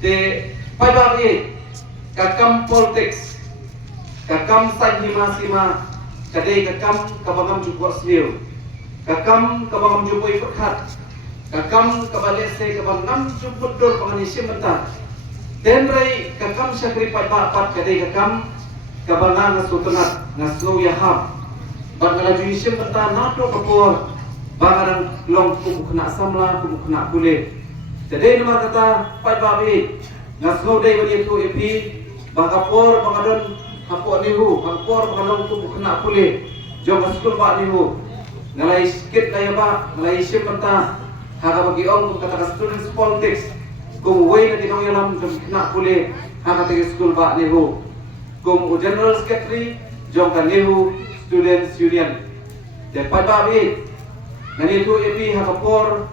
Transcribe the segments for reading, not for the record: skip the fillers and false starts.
te pai ba bi kakam politics kakam sai hima sima kadai kakam kabangam jupor sliu kakam kabangam jupoi perkhat kakam kabale se kabangam jupur dor pangani simenta tenrai kakam sakri pai ba pat kadai kakam kabanga ngasutenat ngasu yaham bangala jui simenta nato kapur bangarang long kubu kena samla kubu kena kule jadi nama kata pai ba bi ngasu dai bani tu epi bangapor bangadon hapo nihu hampor bangadon kubu kena kule jong askul ba nihu ngalai sikit kaya ba ngalai simenta haka bagi ong kata students politics kum way na dinong yalam jom kena kule haka tegi school ba nihu kum general secretary jong kan nihu students union de pai ba bi ngani tu epi haka por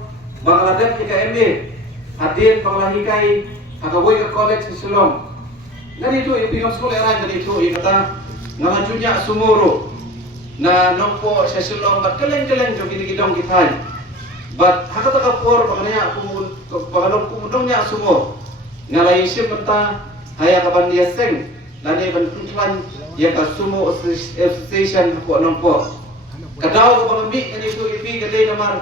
Bangladesh jika MB hadin panglahikai haka way ke college Silong ngani tu epi ngam sekolah lain ngani tu kata ngamajunya sumuro na nompo sa Silong bat keleng-keleng jom gidong kitai bat haka taka por banganya bangalong kumudongnya sumo ngalai sim menta haya kaban dia seng lani ban kuntlan ya ka sumo association ko nompo kadau ko bangambi kani tu ipi kadai namar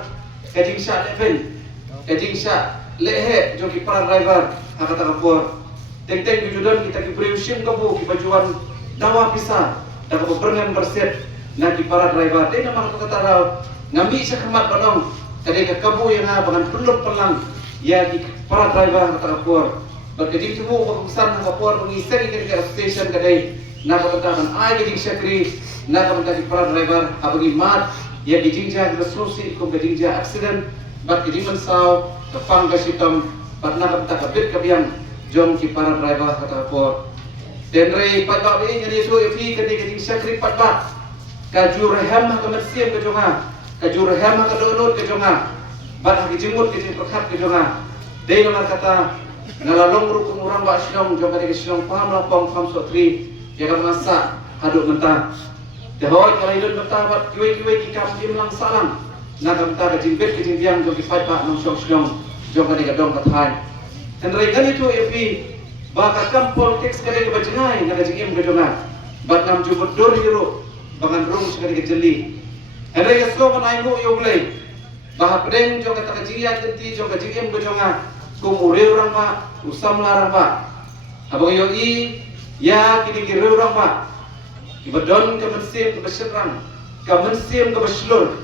kajing sha leven kajing sha lehe joki para driver haka taka por teng-teng jujudan kita ki preusim kabu ki bajuan dawa pisa da ko berengan berset na ki para driver de namar ko katarau ngambi sa kemat banong kadai kabu yang bangan peluk pelang ya di para driver kapur berkejing semua bagusan kapur mengisari ke station kadai nak katakan ai kejing sekri nak katakan para driver abagi mat ya kejing ja resolusi ko kejing ja accident bat kejing mensau kepang kasitam bat nak katakan bit kabiang jom ki para driver kapur denre patba ini jadi so epi kadai kejing sekri patba kajur hem kemersiam ke jonga kajur hem ke donut ke jonga bat haki jimut ke perkhat ke jonga dei nama kata ngalalong rukum orang ba silong jong kali ke silong paham la pom pam so tri ya ka masa haduk mentah de hoy kalai dun mentah bat kiwe ki kam dim lang salang na ka mentah ke jimbet ke jimbiang jong ki pai pa nong silong silong jong kali ka dong ka thai ten rei gani tu epi ba ka kam politics kali ke bajengai ngada jingim ke jonga bat nam jubut dor hiro bangan rung sekali ke jeli rei ka sko banai mu yo blai bah pedeng jong kata kajian genti jong kajiem ke jonga kum ure orang ba usam larang ba abang yo i ya kini kiri orang ba ibadon ke mensim ke beserang ke mensim ke beslur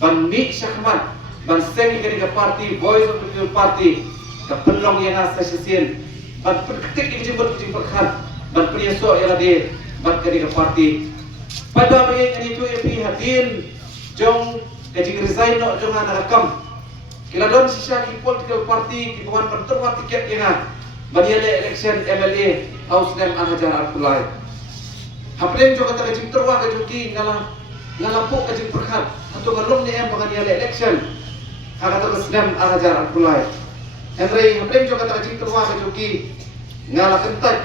ban mi syahmat ban seng ke parti voice of the people party ke penlong yang asa sisien ban ketik ke jemput ke perkhat ban priaso yang ade ban ke parti pada bagi itu epi hadin jong kajing resign no jong ana rakam kila don sisa ki political party ki bukan penterwa tiket yang baniale election MLA House Dem Hajar Abdullah hapren jong kata kajing terwa ka juki ngala po kajing perkhat atau ngalom ni em baniale election kata Dem Hajar Abdullah Henry hapren jong kata kajing terwa ka juki ngala kentat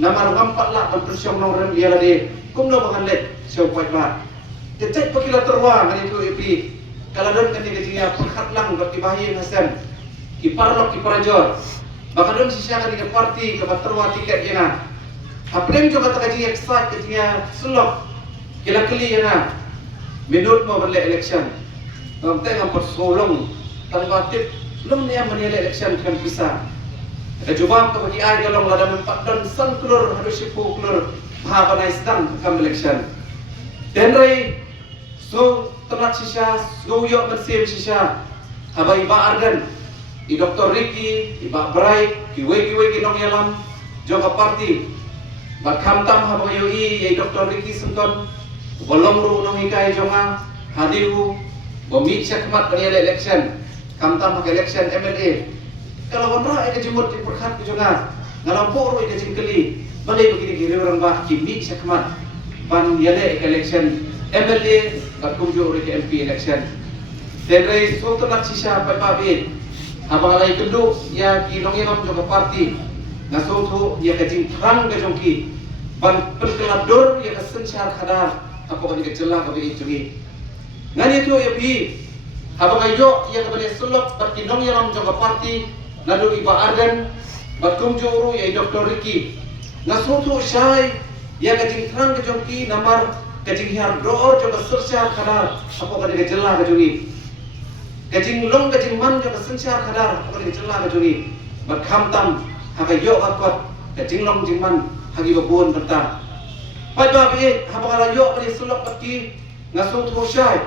nama ngampat lah berpersiong nong rem dia lade kumno bangalet siau pai ba Cecek pakila terwang kan itu epi kalau don kan dia perkhat lang berarti bahayin Hasan kiparlok kiparajor bahkan don sisa kan dia parti ke terwa tiket yana aprem juga tak kaji extra kajinya selok kila keli yana minut mau berle election ngam teng persolong tanpa tip belum ni yang menilai election kan bisa ada coba ke bagi ai kalau lada 4 don san klur harus 10 klur ha banai sedang kam election denrai so telat sisa goyo bersim sisa haba iba arden i Dr. Ricky iba Brai kiwe nong yalam joka party bakham tam haba yo i Dr. Ricky senton bolong ru nong ikai jonga hadiu bomi syakmat kali election kam tam ke election MLA kalau wanra ada jemut di perkhat jonga ngalampur ru ke jingkeli balai begini kiri orang bah kimi syakmat ban yale election MLA kat kunjung oleh MP election. Dari suatu nak sisa PPB, abang lagi kedua ya kilong yang juga parti, nasutu ya kajing terang kajongki, ban penkelador ya kesensyar kadar, apa kau juga celah kau ini. Ngani itu ya pi, abang ayo ya kepada sulap berkinong yang juga parti, lalu iba arden, Bakum juru ya Dr. Ricky. Ngasutu syai ya kajing terang kejongki namar kajing hiar door coba sersyar kadar apa kadang jelah kejungi. Kajing long kajing man coba sersyar kadar apa kadang jelah kejungi. Berkham tam haka yok akot kajing long jing man hagi babun bentang. Pai ba be haba kala yok bali sulok pati ngasutu syai.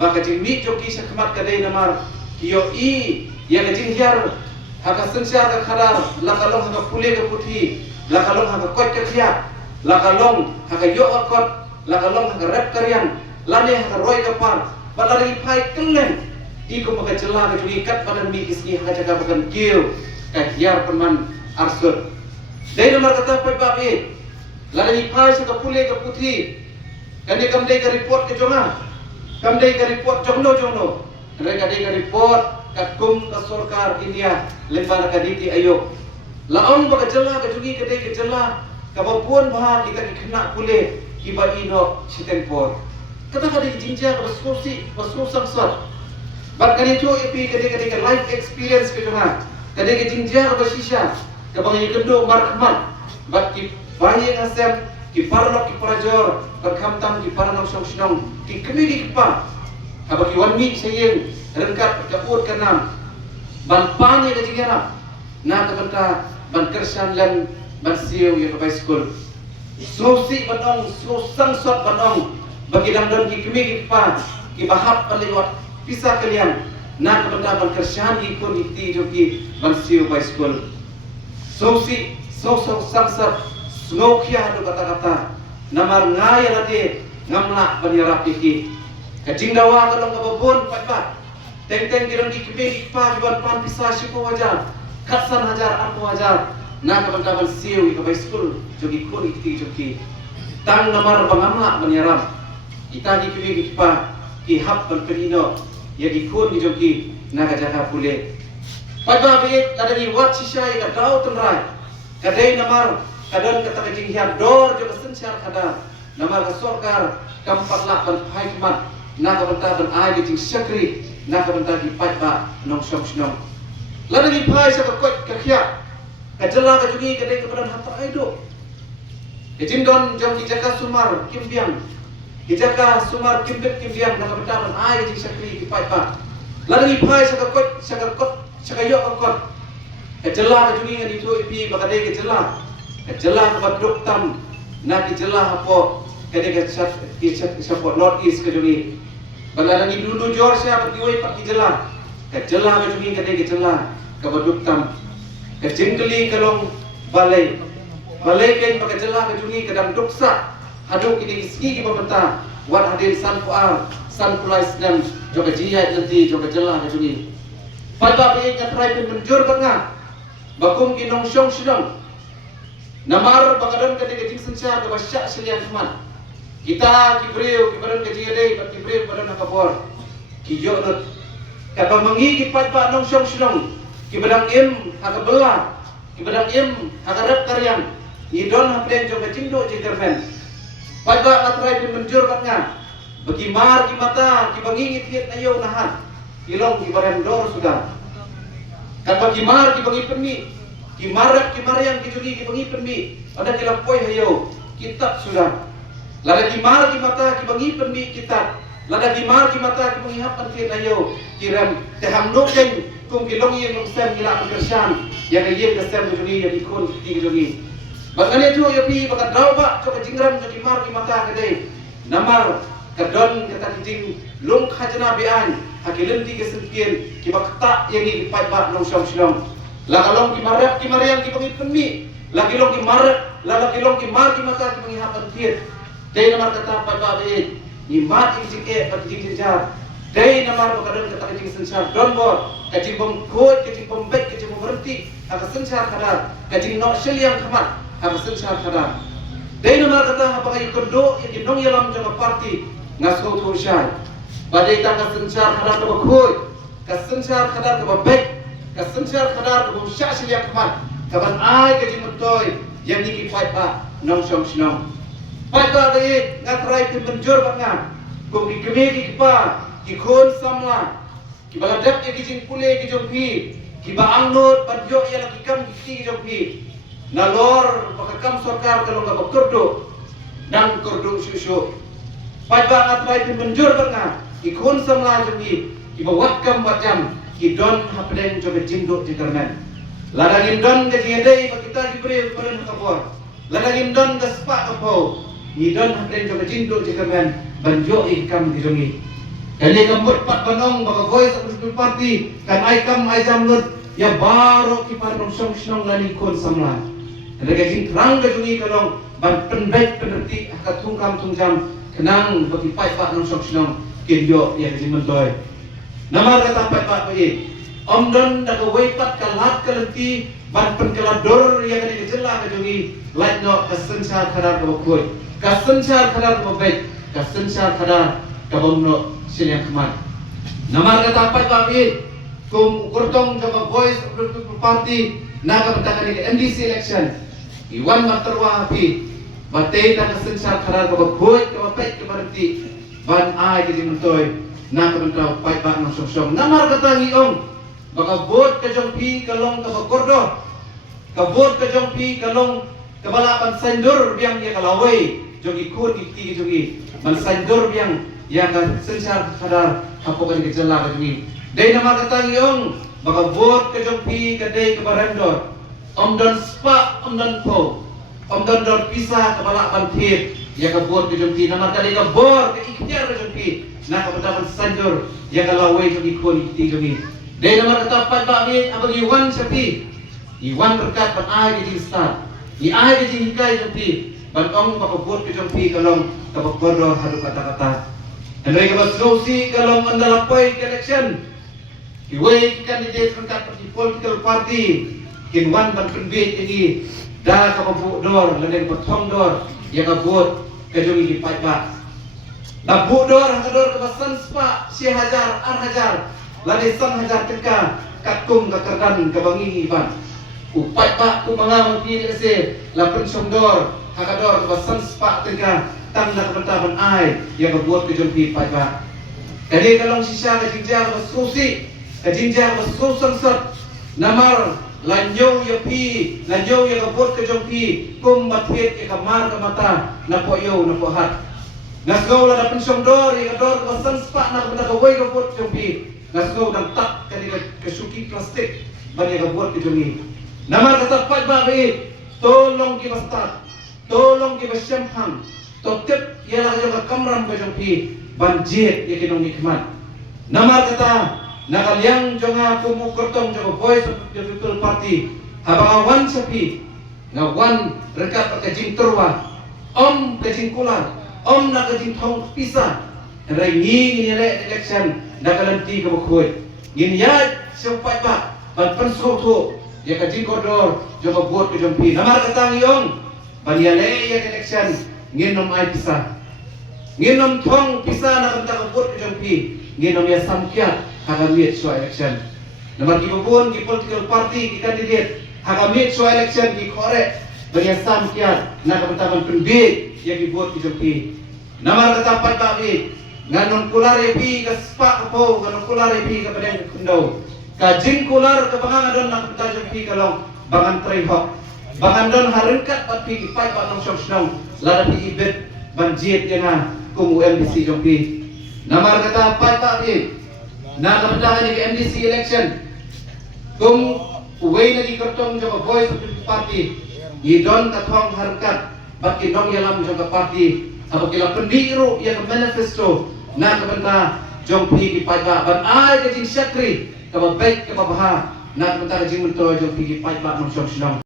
Ba kajing mi joki sakmat kadai namar kiyo i ya kajing hiar haka sersyar kadar lakalong haka pule ke putih. Lakalong haka kot ketiak, lakalong haka yok akot, lakalong haka rep karyang, lane haka roy kapar, balari pai keleng, iko maka celah kejungi kat pada mi kisni haka jaga bagan kiu, kahiar peman arsut. Dari nomor kata pai babi, lane pai saka pule ke putih, kani kamdai ke report ke jonga, kamdai ke report jongno, mereka dai ke report kakum ke Sorkar India, lembar kaditi ayok. Laong baka jelah kejungi kedai kejelah kabapuan bah kita kena pule kiba ino sitempor kata kada jinja ka baskursi sangsat bat kani tu ipi kedai life experience ke jonga kedai ke jinja ka basisha ka bangi kendo markman bat ki bayi ngasem ki parlok ki parajor berkham tam ki paranok song ki kemi ki pa abaki wanmi sayeng rengkat ka ut kanam ban pani ke jingara na ka benta ban kersan lan ban siu ya ke school susi banong susang sot banong bagi dangdon ki kemi ki pa ki bahap palewat pisah kalian na ke benda ban kersan ki kun ikti joki ban siu by school susi sosok sangsat snokia do kata-kata namar ngaya rade ngamla ban yarap iki kajing dawa kalong kababon pa teng-teng kirang ki kemi ki pa ban pan pisah sipo wajar Katsan hajar aku hajar na kabantaban siu ika by school jogi kun ikti jogi tang namar bangamla banyaram ita di kemi kipa ki hap berperino ya di kun jogi na kajaha pule pada be kadari wat sisa ika dau tenrai kadai namar kadon kata kajing hiar dor joga sensyar kada namar ka Sorkar kampat lak ban hikmat na kabantaban ai jing syakri na kabantaban di patba nong syong lalu di pai sa kakot kakya kajala kajungi kadai kepada hata aido kejindon jom kijaka sumar kimbiang kijaka sumar kimbiang na kabetaman ai jing sakri di pai pa lalu di pai sa kakot sa kayo kakot kajala kajungi ngani tu ipi bakadai kajala kabaduk tam na kijala hapo kadai kisapot north east kajungi balalagi dulu jor siya berdiwai pak kijala kajala kajungi kadai kajala kabaduk tam kajingkeli kalong balai kain pakai jelah kajungi kadang duksa haduk ini ski ki pementa wat hadir san pulais dan juga jihad nanti juga jelah kajungi pada be nyatrai pun menjur banga bakum ki nong syong sidong namar bakadon kadai kajing sensyar ka basyak selian teman kita kibreu kibaron kajing adai kibreu badan nakabor ki yonut kaba mengi ki pat nong syong sidong kibadang im haka belah kibadang im haka rep karyang idon hapren joga cindo jikermen pada atrai pun menjur batnga bagi mar ki mata ki bangi ngit ayo nahan ilong ki barem dor sudah kan bagi mar ki bangi permi ki marak ki maryang ki jogi ki bangi permi ada kilapoi hayo kitab sudah lada ki mar ki mata ki bangi permi kitab lada ki mar ki mata ki bangi hapan ki ayo kiram teham nokeng kum kilong yang sem gila pekerjaan yang ayem kesem jogi yang ikon ti jogi bagane tu yo pi bakat daw ba to kajingram jogi mar ki mata kadai namar kadon kata kijing lung khajna bian hakilem ti kesempien ki bakta yang ni pat ba nong syong syong la kalong ki marap ki maryang ki pangi penmi la kilong ki marap la kilong ki mar ki mata ki pangi hapan kir dai namar kata pat ba be ni mat kijing pat kijing jar dai namar bakadon kata kijing sensar don bor kajing bom kod kajing bom baik kajing bom berhenti haka sensar kadar kajing nok seliang khamat haka sensar kadar dai namar kata apa kayu kondo yang dinong yalam jama parti ngasko tu syai badai ta ka sensar kadar ka kod ka sensar kadar ka baik ka sensar kadar ka bom sya seliang khamat kaban ai kajing metoy yang ni ki fight ba nong som sinong fight ba dai ngatrai pun menjur bangan kum di kemi ki pa ki khon samla ki baladap ye ki jing pule ki jong pi kiba angnut padyo ya lakikam kiti jompi nalor pakakam sorkar kalau ka bakurdo nang kurdo susu pajba ngatrai pun menjur berna ikun samla jompi kiba wakam wajam kidon hapdeng jobe jindo jikarmen ladangin don ke jingedei pakita diberi peren kapor ladangin don ke sepak kapau idon hapdeng jobe jindo jikarmen banjo ikam dijongi kali kambut pat banong baka voice of the party kan ai kam ai jamlut ya baru kipar nong song snong lani kon samla mereka jing terang kejungi kalong ban penbaik penerti akat tungkam tungjam kenang bagi pai pak nong song snong kinyo ya kejing mentoy nama kata pai pak pai om don dak wei pat kalat kalenti ban penkelador ya kene kejela kejungi light no kasencar kadar kebokoi kasencar kadar kebobek kasencar kadar kabomno silang kemat nama kata pai pak pai kum kurtong jaba voice of the people party naga bentakan ini MDC election iwan materwa api batay na kasensar karar kabagboy kabapay kabarati ban ay kiti mentoy naga bentaw pay ba ng songsong namar katang iong baka bot kajong pi kalong kabagkordo kabot kajong pi kalong kabalapan sandur biyang ya kalaway jong ikut ikti jongi man sandur biyang ya kasensar karar kapokan kejala kajungi day nama katang iong baka bot kajong pi kaday kabarandor om don spa om don po om don don pisah kepala bantir ya kabur kajong pi nama kali kabur ke ikhtiar kajong pi na kapadaman sandur ya kalaway jong ikon ikti jongi day nama katapat ba mi abang iwan sapi iwan berkat ban ay di start i ay di hikay jong pi ban ong baka bot kajong pi kalong kabagkordo haru kata-kata Andai kabasrosi kalong andalapoy election iway candidate rangkat political party kinwan ban penbit ini dah kabudor ladeng potong dor ya kabut kajungi di pajba labudor hakador kebasan spa si hajar ar hajar lade san hajar teka kakum kakardan kabangi ban upai pak ku mangam pi se la pensongdor hakador kebasan spa teka tang na kabentaban ai ya kabut kajungi pajba jadi kalong sisa kajingjar basrusi kajingjar basrusangsat namar lanjau ya pi lanjau ya kabut kajong pi kum bathet ya kamar kamata na po yo na po hat nasgaw la da pensong dor ya dor basan spa na kabut kaway kabut kajong pi nasgaw dan tak kani kasuki plastik bani kabut kajong pi namar kata pat ba bi tolong ki bastat tolong ki basyamhang totep ya la kajong kamram kajong pi banjir ya kinong nikmat namar kata nakalyang jonga kumukurtong jonga voice of the people party habangawan sapi ngawan rekat kajing terwa om kajing kular om na kajing thong pisa rai ngi le election nakalanti kabukhoy ngin ya sempat ba ban pensotho ya kajing kodor jonga bot kajong pi namar katang yong baniale ya election ngin nom ai pisa ngin nom thong pisa na kanta bot kajong pi ngin nom ya samkyat hagamit so election nomor kibubun ki political party ki candidate hagamit so election ki korek beryasam kian na kabentaban penbit ya kibut ki jompi nomor katapat babi nganon kular pi ka spa ko nganon kular pi ka padang kundau kajing kular ka bangang adon na kabenta jompi kalong bangan trihok bangan don harengkat pat pi pai pat nong song lada pi ibet banjit yang kum UMDC jompi nomor katapat babi na kamandahan ni MDC election kung uway na gikartong sa voice of the party idon katong harkat bat kinong yalam sa party apag ilang pendiro ya manifesto na kamanda jong pigi payba ban ay kajing syakri kababaik kababaha na kamanda kajing munto jong pigi payba ng syok